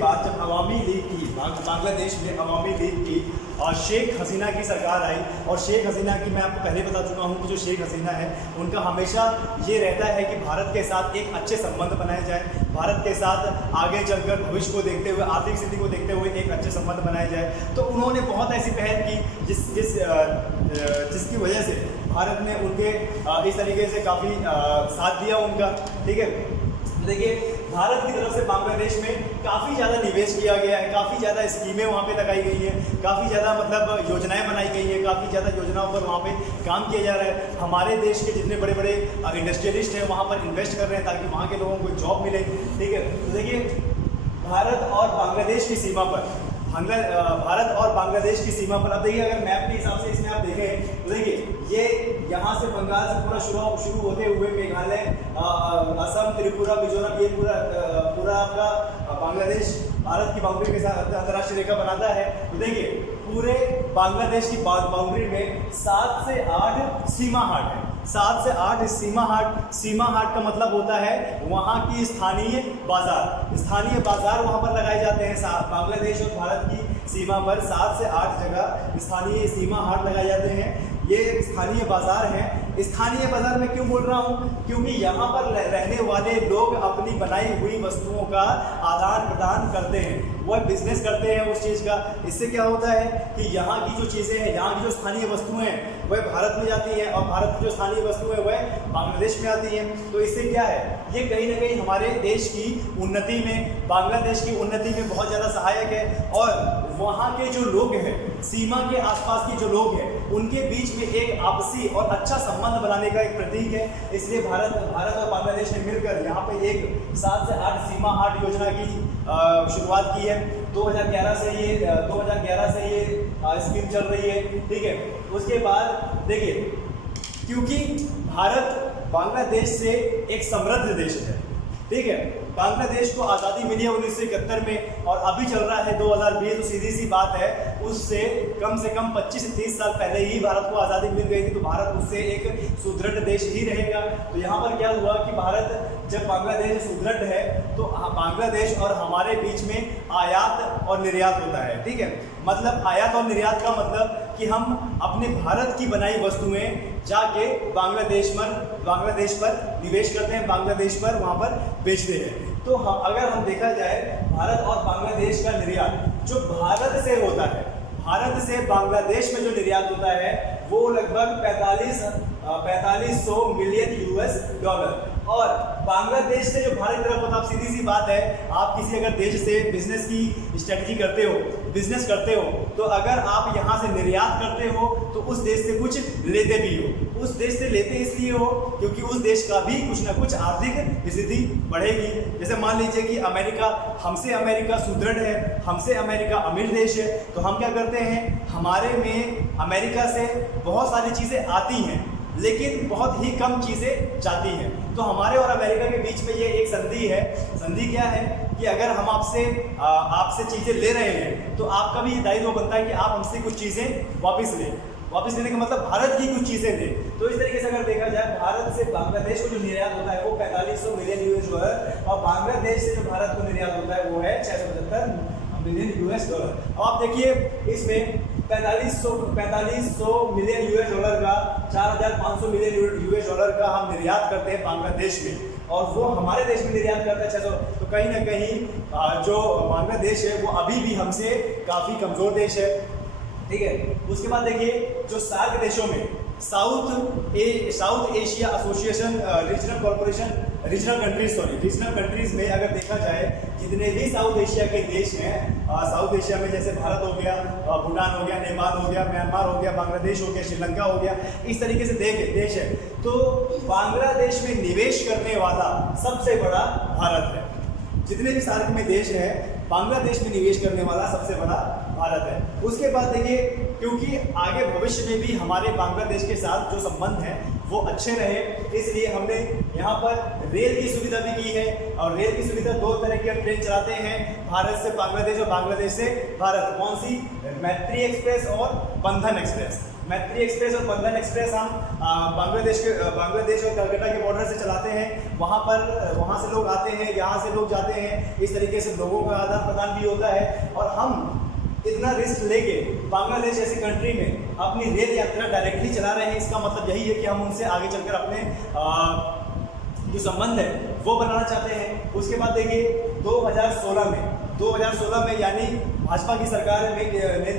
बाद जब अवामी लीग की बांग्लादेश में अवामी लीग की और शेख हसीना की सरकार आई, और शेख हसीना की मैं आपको पहले बता चुका हूँ कि जो शेख हसीना है उनका हमेशा ये रहता है कि भारत के साथ एक अच्छे संबंध बनाए जाए, भारत के साथ आगे चलकर भविष्य को देखते हुए, आर्थिक स्थिति को देखते हुए एक अच्छे संबंध बनाए जाए। तो उन्होंने बहुत ऐसी पहल की जिसकी वजह से भारत ने उनके इस तरीके से काफ़ी साथ दिया उनका। ठीक है, देखिए भारत की तरफ से बांग्लादेश में काफ़ी ज़्यादा निवेश किया गया है, काफ़ी ज़्यादा स्कीमें वहाँ पे लगाई गई हैं, काफ़ी ज़्यादा मतलब योजनाएं बनाई गई हैं, काफ़ी ज़्यादा योजनाओं पर वहाँ पे काम किया जा रहा है। हमारे देश के जितने बड़े बड़े इंडस्ट्रियलिस्ट हैं वहाँ पर इन्वेस्ट कर रहे हैं ताकि वहाँ के लोगों को जॉब मिले। ठीक है, तो देखिए भारत और बांग्लादेश की सीमा पर भारत और बांग्लादेश की सीमा पर अब देखिए, अगर मैप के हिसाब से इसमें आप देखें तो देखिए ये यहाँ से बंगाल से पूरा शुरू होते हुए मेघालय, असम, त्रिपुरा, मिजोरम, ये पूरा आपका बांग्लादेश भारत की बाउंड्री के साथ अंतर्राष्ट्रीय रेखा बनाता है। तो देखिए पूरे बांग्लादेश की बाउंड्री में 7 से 8 सीमा हाट है। 7 से 8 सीमा हाट का मतलब होता है वहाँ की स्थानीय बाजार वहाँ पर लगाए जाते हैं। बांग्लादेश और भारत की सीमा पर 7 से 8 जगह स्थानीय सीमा हाट लगाए जाते हैं। ये स्थानीय बाजार है। स्थानीय बाजार में क्यों बोल रहा हूँ, क्योंकि यहाँ पर रहने वाले लोग अपनी बनाई हुई वस्तुओं का आदान प्रदान करते हैं, वह बिजनेस करते हैं उस चीज़ का। इससे क्या होता है कि यहाँ की जो चीज़ें हैं, यहाँ की जो स्थानीय वस्तुएं हैं वह भारत में जाती हैं और भारत की जो स्थानीय वस्तुएं वह बांग्लादेश में आती हैं। तो इससे क्या है, ये कहीं ना कहीं हमारे देश की उन्नति में, बांग्लादेश की उन्नति में बहुत ज़्यादा सहायक है। और वहाँ के जो लोग हैं, सीमा के आसपास के जो लोग हैं, उनके बीच में एक आपसी और अच्छा संबंध बनाने का एक प्रतीक है। इसलिए भारत और बांग्लादेश ने मिलकर यहाँ पे एक 7 से 8 सीमा हाट योजना की शुरुआत की है। 2011 से ये स्कीम चल रही है। ठीक है, उसके बाद देखिए क्योंकि भारत बांग्लादेश से एक समृद्ध देश है, ठीक है। बांग्लादेश को आज़ादी मिली है 1971 में और अभी चल रहा है 2020, तो सीधी सी बात है उससे कम से कम 25 से 30 साल पहले ही भारत को आज़ादी मिल गई थी, तो भारत उससे एक सुदृढ़ देश ही रहेगा। तो यहाँ पर क्या हुआ कि भारत जब बांग्लादेश सुदृढ़ है तो बांग्लादेश और हमारे बीच में आयात और निर्यात होता है, ठीक है। मतलब आयात और निर्यात का मतलब कि हम अपने भारत की बनाई वस्तुएं जाके बांग्लादेश पर निवेश करते हैं, बांग्लादेश पर वहाँ पर बेचते हैं। तो अगर हम देखा जाए भारत और बांग्लादेश का निर्यात जो भारत से होता है, भारत से बांग्लादेश में जो निर्यात होता है वो लगभग 4500 मिलियन यूएस डॉलर, और बांग्लादेश से जो भारत की तरफ होता है, आप सीधी सी बात है, आप किसी अगर देश से बिजनेस की स्ट्रेटजी करते हो, बिजनेस करते हो, तो अगर आप यहाँ से निर्यात करते हो तो उस देश से कुछ लेते भी हो। उस देश से लेते इसलिए हो क्योंकि उस देश का भी कुछ ना कुछ आर्थिक स्थिति बढ़ेगी। जैसे मान लीजिए कि अमेरिका सुदृढ़ है, हमसे अमेरिका अमीर देश है, तो हम क्या करते हैं, हमारे में अमेरिका से बहुत सारी चीज़ें आती हैं लेकिन बहुत ही कम चीज़ें जाती हैं। तो हमारे और अमेरिका के बीच में ये एक संधि है। संधि क्या है कि अगर हम आपसे चीज़ें ले रहे हैं तो आपका भी दायित्व बनता है कि आप हमसे कुछ चीज़ें वापस लें। वापस लेने का मतलब भारत की कुछ चीज़ें लें। तो इस तरीके से अगर देखा जाए भारत से बांग्लादेश को जो निर्यात होता है वो 4500 मिलियन यूएस डॉलर, और बांग्लादेश से जो भारत को निर्यात होता है वो है 675 मिलियन यूएस डॉलर। अब आप देखिए इसमें 4500 मिलियन यूएस डॉलर का 4500 मिलियन यूएस डॉलर का हम निर्यात करते हैं बांग्लादेश में, और वो हमारे देश में निर्यात करता है 600। तो कहीं ना कहीं जो बांग्लादेश है वो अभी भी हमसे काफ़ी कमज़ोर देश है, ठीक है। उसके बाद देखिए जो सार्क देशों में south Asia association regional countries में अगर देखा जाए जितने भी साउथ एशिया के देश हैं, साउथ एशिया में जैसे भारत हो गया, भूटान हो गया, नेपाल हो गया, म्यांमार हो गया, बांग्लादेश हो गया, श्रीलंका हो गया, इस तरीके से देश है। तो बांग्लादेश में निवेश करने वाला सबसे बड़ा भारत है। जितने भी सार्क में देश है बांग्लादेश में निवेश करने वाला सबसे बड़ा भारत है। उसके बाद देखिए क्योंकि आगे भविष्य में भी हमारे बांग्लादेश के साथ जो संबंध हैं वो अच्छे रहे, इसलिए हमने यहाँ पर रेल की सुविधा भी की है। और रेल की सुविधा दो तरह की हम ट्रेन चलाते हैं, भारत से बांग्लादेश और बांग्लादेश से भारत। कौन सी? मैत्री एक्सप्रेस और बंधन एक्सप्रेस। मैत्री एक्सप्रेस और बंधन एक्सप्रेस हम बांग्लादेश और कलकत्ता के बॉर्डर से चलाते हैं। वहाँ से लोग आते हैं, यहाँ से लोग जाते हैं, इस तरीके से लोगों का आदान प्रदान भी होता है। और हम इतना रिस्क लेके बांग्लादेश जैसी कंट्री में अपनी रेल यात्रा डायरेक्टली चला रहे हैं, इसका मतलब यही है कि हम उनसे आगे चलकर अपने जो संबंध है वो बनाना चाहते हैं। उसके बाद देखिए 2016 में यानी भाजपा की सरकार में,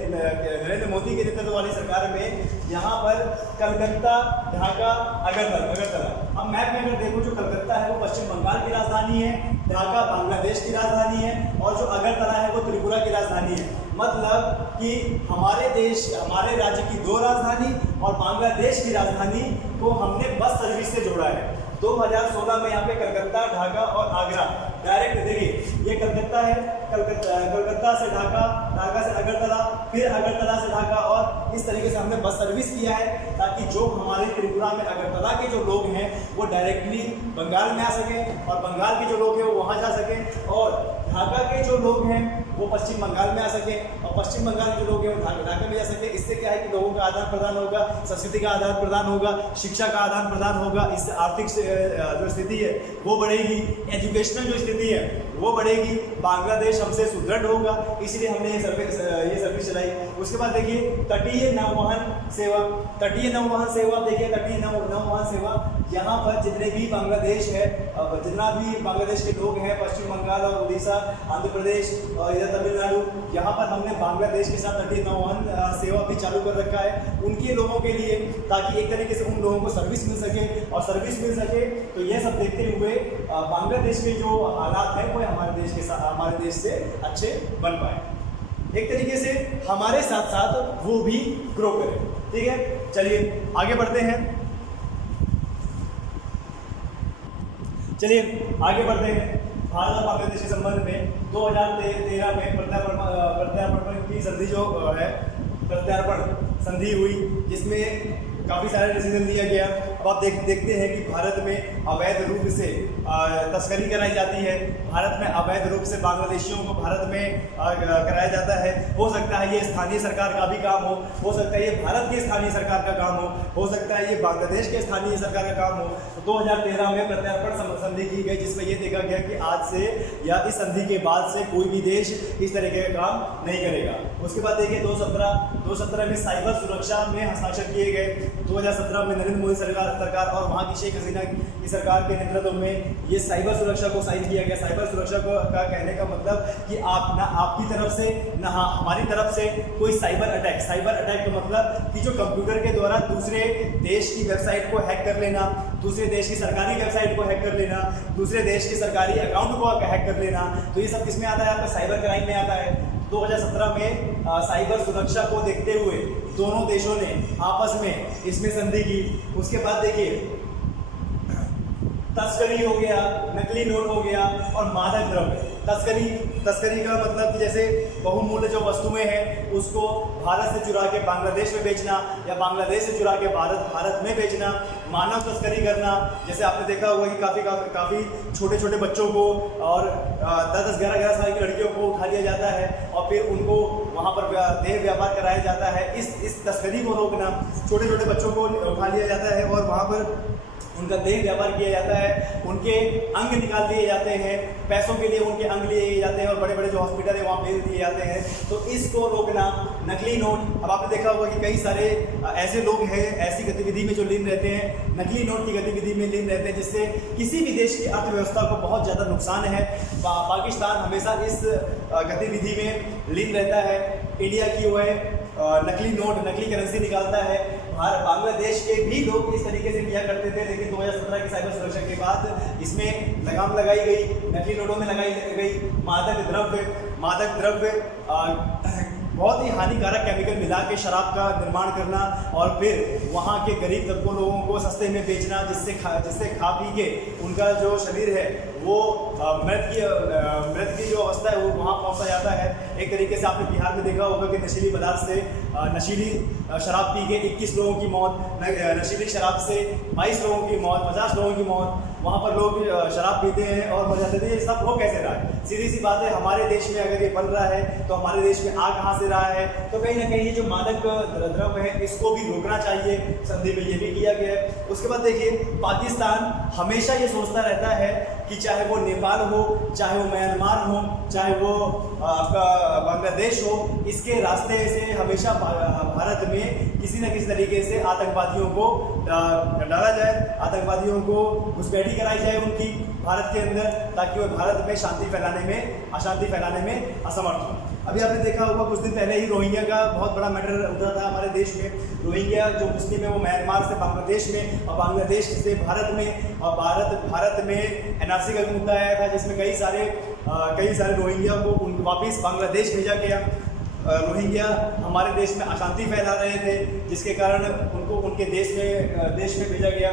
नरेंद्र मोदी के नेतृत्व वाली सरकार में, यहाँ पर कलकत्ता, ढाका, अगरतला। अब मैप में अगर देखो जो कलकत्ता है वो पश्चिम बंगाल की राजधानी है, ढाका बांग्लादेश की राजधानी है, और जो अगरतला है वो त्रिपुरा की राजधानी है। मतलब कि हमारे राज्य की दो राजधानी और बांग्लादेश की राजधानी को हमने बस सर्विस से जोड़ा है। 2016 में यहाँ पे कलकत्ता, ढाका और आगरा डायरेक्ट, देखिए ये कलकत्ता है, कलकत्ता से ढाका, ढाका से अगरतला, फिर अगरतला से ढाका, और इस तरीके से हमने बस सर्विस किया है ताकि जो हमारे त्रिपुरा में अगरतला के जो लोग हैं वो डायरेक्टली बंगाल में आ सकें, और बंगाल के जो लोग हैं वो वहाँ जा सकें, और ढाका के जो लोग हैं वो पश्चिम बंगाल में आ सके, और पश्चिम बंगाल के जो लोग हैं वो ढाका में जा सके। इससे क्या है कि लोगों का आदान प्रदान होगा, संस्कृति का आदान प्रदान होगा, शिक्षा का आदान प्रदान होगा, इससे आर्थिक जो स्थिति है वो बढ़ेगी, एजुकेशनल जो स्थिति है वो बढ़ेगी, बांग्लादेश हमसे सुदृढ़ होगा, इसलिए हमने ये सर्विस चलाई। उसके बाद देखिए तटीय नौवहन सेवा, देखिए तटीय नौवहन सेवा, यहाँ पर जितने भी बांग्लादेश है, जितना भी बांग्लादेश के लोग हैं, पश्चिम बंगाल और उड़ीसा, आंध्र प्रदेश और इधर तमिलनाडु, यहाँ पर हमने बांग्लादेश के साथ तटीय नौवहन सेवा भी चालू कर रखा है उनके लोगों के लिए, ताकि एक तरीके से उन लोगों को सर्विस मिल सके, और सर्विस मिल सके तो ये सब देखते हुए बांग्लादेश के जो हालात हैं वो हमारे देश से अच्छे बन पाए, एक तरीके से हमारे साथ साथ वो भी ग्रो करें। ठीक है, चलिए आगे बढ़ते हैं। भारत और बांग्लादेश के संबंध में 2013 में प्रत्यार्पण की संधि जो है, प्रत्यार्पण संधि हुई, जिसमें काफ़ी सारा डिसीजन लिया गया। अब आप देखते हैं कि भारत में अवैध रूप से तस्करी कराई जाती है, भारत में अवैध रूप से बांग्लादेशियों को भारत में कराया जाता है। हो सकता है ये स्थानीय सरकार का भी काम हो सकता है ये भारत की स्थानीय सरकार का काम हो सकता है ये बांग्लादेश के स्थानीय सरकार का काम हो। तो 2013 में प्रत्यार्पण संधि की गई, जिसमें यह देखा गया कि आज से या इस संधि के बाद से कोई भी देश इस तरीके का काम नहीं करेगा। उसके बाद देखिए 2017 में साइबर सुरक्षा में हस्ताक्षर किए गए। 2017 में नरेंद्र मोदी सरकार और वहाँ की शेख हसीना की सरकार के नेतृत्व में ये साइबर सुरक्षा को साइन किया गया। साइबर सुरक्षा को का कहने का मतलब कि आप ना आपकी तरफ से ना हमारी तरफ से कोई साइबर अटैक का मतलब कि जो कंप्यूटर के द्वारा दूसरे देश की वेबसाइट को हैक कर लेना, दूसरे देश की सरकारी वेबसाइट को हैक कर लेना, दूसरे देश के सरकारी अकाउंट को हैक कर लेना, तो ये सब किसमें आता है? आपका साइबर क्राइम में आता है। 2017 में साइबर सुरक्षा को देखते हुए दोनों देशों ने आपस में इसमें संधि की। उसके बाद देखिए तस्करी हो गया, नकली नोट हो गया और मादक द्रव्य। तस्करी का मतलब कि जैसे बहुमूल्य जो वस्तुएं हैं उसको भारत से चुरा के बांग्लादेश में बेचना या बांग्लादेश से चुरा के भारत में बेचना। मानव तस्करी करना, जैसे आपने देखा होगा कि काफ़ी छोटे बच्चों को और 10-11 साल की लड़कियों को उठा लिया जाता है और फिर उनको वहाँ पर देह व्यापार कराया जाता है। इस तस्करी को रोकना, छोटे बच्चों को उठा लिया जाता है और वहाँ पर उनका देह व्यापार किया जाता है, उनके अंग निकाल दिए जाते हैं, पैसों के लिए उनके अंग लिए जाते हैं और बड़े जो हॉस्पिटल है वहाँ भेज दिए जाते हैं। तो इसको रोकना। नकली नोट, अब आपने देखा होगा कि कई सारे ऐसे लोग हैं ऐसी गतिविधि में जो लीन रहते हैं, नकली नोट की गतिविधि में लीन रहते हैं, जिससे किसी भी देश की अर्थव्यवस्था को बहुत ज़्यादा नुकसान है। पाकिस्तान हमेशा इस गतिविधि में लीन रहता है। इंडिया की वो है नकली नोट, नकली करेंसी निकालता है। बांग्लादेश के भी लोग इस तरीके से किया करते थे, लेकिन 2017 की साइबर सुरक्षा के बाद इसमें लगाम लगाई गई, नकली नोटों में लगाई गई। मादक द्रव्य बहुत ही हानिकारक केमिकल मिला के शराब का निर्माण करना और फिर वहाँ के गरीब तबकों लोगों को सस्ते में बेचना, जिससे खा पी के उनका जो शरीर है वो मृत की जो अवस्था है वो वहाँ पहुँचा जाता है। एक तरीके से आपने बिहार में देखा होगा कि नशीली पदार्थ से नशीली शराब पी के 21 लोगों की मौत, नशीली शराब से 22 लोगों की मौत, 50 लोगों की मौत। वहाँ पर लोग शराब पीते हैं और मर जाते थे। ये सब हो कैसे रहा है? सीधी सी बात है, हमारे देश में अगर ये बन रहा है तो हमारे देश में आ कहाँ से रहा है? तो कहीं ना कहीं ये जो मादक द्रव्य है इसको भी रोकना चाहिए। संधि में ये भी किया गया है। उसके बाद देखिए पाकिस्तान हमेशा ये सोचता रहता है कि चाहे वो नेपाल हो, चाहे वो म्यांमार हो, चाहे वो आपका बांग्लादेश हो, इसके रास्ते से हमेशा भारत में किसी न किसी तरीके से आतंकवादियों को डाला जाए, आतंकवादियों को घुसपैठी कराई जाए उनकी भारत के अंदर, ताकि वो भारत में अशांति फैलाने में असमर्थ हो। अभी आपने देखा होगा कुछ दिन पहले ही रोहिंग्या का बहुत बड़ा मैटर उठा था हमारे देश में। रोहिंग्या जो मुस्लिम है वो म्यांमार से बांग्लादेश में और बांग्लादेश से भारत में और भारत में एनआरसी का मुद्दा आया था, जिसमें कई सारे रोहिंग्या को वापस बांग्लादेश भेजा गया। रोहिंग्या हमारे देश में अशांति फैला रहे थे, जिसके कारण उनको उनके देश में भेजा गया।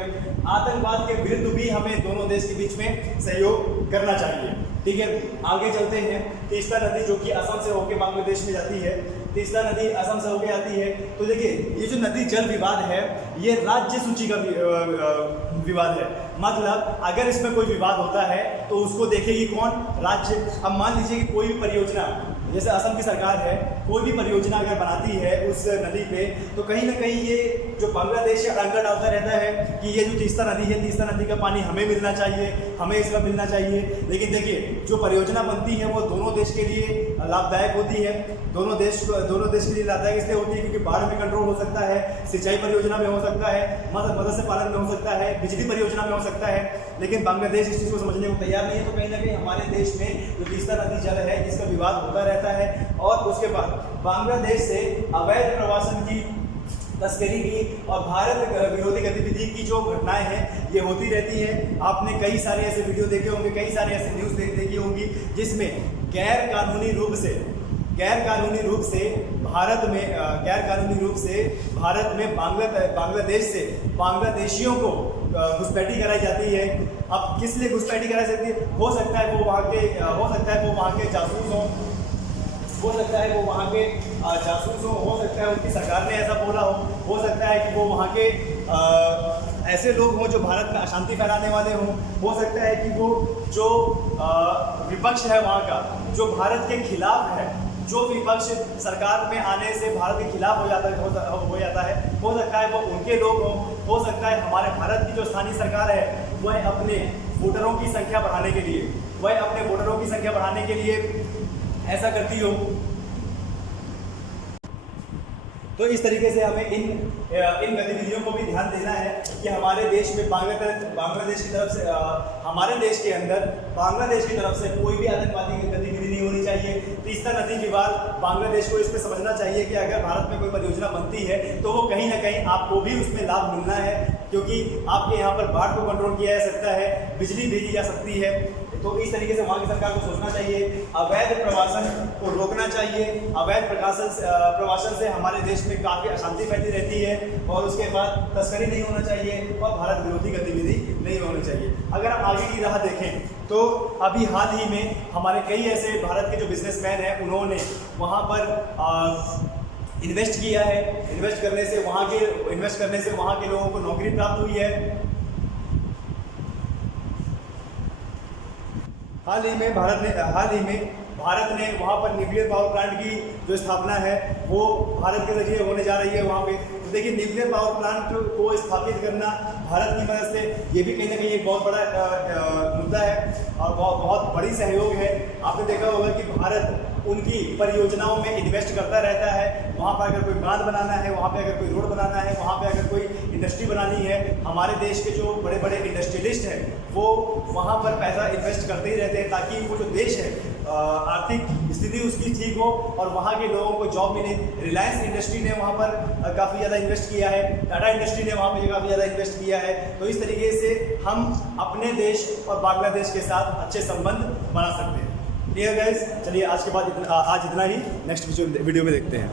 आतंकवाद के विरुद्ध भी हमें दोनों देश के बीच में सहयोग करना चाहिए। ठीक है, आगे चलते हैं। तीस्ता नदी जो कि असम से होकर बांग्लादेश में जाती है, तीस्ता नदी असम से होकर आती है। तो देखिए ये जो नदी जल विवाद है ये राज्य सूची का विवाद है। मतलब अगर इसमें कोई विवाद होता है तो उसको देखेगी कौन? राज्य। अब मान लीजिए कि कोई भी परियोजना, जैसे असम की सरकार है, कोई भी परियोजना अगर बनाती है उस नदी पे, तो कहीं ना कहीं ये जो बांग्लादेश अड़ंगा डालता रहता है कि ये जो तीस्ता नदी है, तीस्ता नदी का पानी हमें मिलना चाहिए, हमें इसका मिलना चाहिए। लेकिन देखिए जो परियोजना बनती है वो दोनों देश के लिए लाभदायक होती है। दोनों देश के लिए लाभदायक इसलिए होती है क्योंकि बाढ़ में कंट्रोल हो सकता है, सिंचाई परियोजना में हो सकता है, मत्स्य पालन में हो सकता है, बिजली परियोजना में हो सकता है। लेकिन बांग्लादेश इस चीज़ को समझने को तैयार नहीं है। तो कहीं ना कहीं हमारे देश में जो तीस्ता नदी जल है इसका विवाद होता रहता है। और उसके बाद बांग्लादेश से अवैध प्रवासन की, तस्करी की और भारत विरोधी गतिविधि की जो घटनाएं हैं ये होती रहती हैं। आपने कई सारे ऐसे वीडियो देखे होंगे, कई सारे ऐसे न्यूज़ देखी होंगी जिसमें गैर कानूनी रूप से भारत में बांग्लादेश से बांग्लादेशियों को घुसपैठी कराई जाती है। अब किस लिए घुसपैठी कराई जाती है? हो सकता है वो वहाँ के जासूस हों, हो सकता है वो वहाँ के जासूस हो सकता है उनकी सरकार ने ऐसा बोला हो सकता है कि वो वहाँ के ऐसे लोग हों जो भारत में अशांति फैलाने वाले हों, हो सकता है कि वो जो विपक्ष है वहाँ का, जो भारत के खिलाफ है, जो विपक्ष सरकार में आने से भारत के खिलाफ हो जाता है, हो सकता है वो उनके लोग हों, हो सकता है हमारे भारत की जो स्थानीय सरकार है वह अपने वोटरों की संख्या बढ़ाने के लिए ऐसा करती हो। तो इस तरीके से हमें इन गतिविधियों को भी ध्यान देना है कि हमारे देश में बांग्लादेश की तरफ से हमारे देश के अंदर बांग्लादेश की तरफ से कोई भी आतंकवादी गतिविधि नहीं होनी चाहिए। तीस्ता नदी के बाद बांग्लादेश को इसमें समझना चाहिए कि अगर भारत में कोई परियोजना बनती है तो वो कहीं ना कहीं आपको भी उसमें लाभ मिलना है, क्योंकि आपके यहाँ पर बाढ़ को कंट्रोल किया जा सकता है, बिजली भेजी जा सकती है। तो इस तरीके से वहाँ की सरकार को सोचना चाहिए। अवैध प्रवासन को रोकना चाहिए। अवैध प्रवासन से हमारे देश में काफ़ी अशांति फैलती रहती है, और उसके बाद तस्करी नहीं होना चाहिए और भारत विरोधी गतिविधि नहीं होनी चाहिए। अगर हम आगे की राह देखें तो अभी हाल ही में हमारे कई ऐसे भारत के जो बिजनेसमैन हैं उन्होंने वहाँ पर इन्वेस्ट किया है। इन्वेस्ट करने से वहाँ के लोगों को नौकरी प्राप्त हुई है। हाल ही में भारत ने वहाँ पर न्यूक्लियर पावर प्लांट की जो स्थापना है वो भारत के जरिए होने जा रही है वहाँ पे। तो देखिए, न्यूक्लियर पावर प्लांट को स्थापित करना भारत की मदद से, ये भी कहीं ना कहीं एक बहुत बड़ा मुद्दा है और बहुत बड़ी सहयोग है। आपने देखा होगा कि भारत उनकी परियोजनाओं में इन्वेस्ट करता रहता है। वहाँ पर अगर कोई बांध बनाना है, वहाँ पे अगर कोई रोड बनाना है, वहाँ पे अगर कोई इंडस्ट्री बनानी है, हमारे देश के जो बड़े बड़े इंडस्ट्रियलिस्ट हैं वो वहाँ पर पैसा इन्वेस्ट करते ही रहते हैं, ताकि वो जो देश है आर्थिक स्थिति उसकी ठीक हो और वहाँ के लोगों को जॉब मिले। रिलायंस इंडस्ट्री ने वहाँ पर काफ़ी ज़्यादा इन्वेस्ट किया है, टाटा इंडस्ट्री ने वहाँ पर काफ़ी ज़्यादा इन्वेस्ट किया है। तो इस तरीके से हम अपने देश और बांग्लादेश के साथ अच्छे संबंध बना सकते हैं। क्लियर गाइस, चलिए आज इतना ही, नेक्स्ट वीडियो में देखते हैं।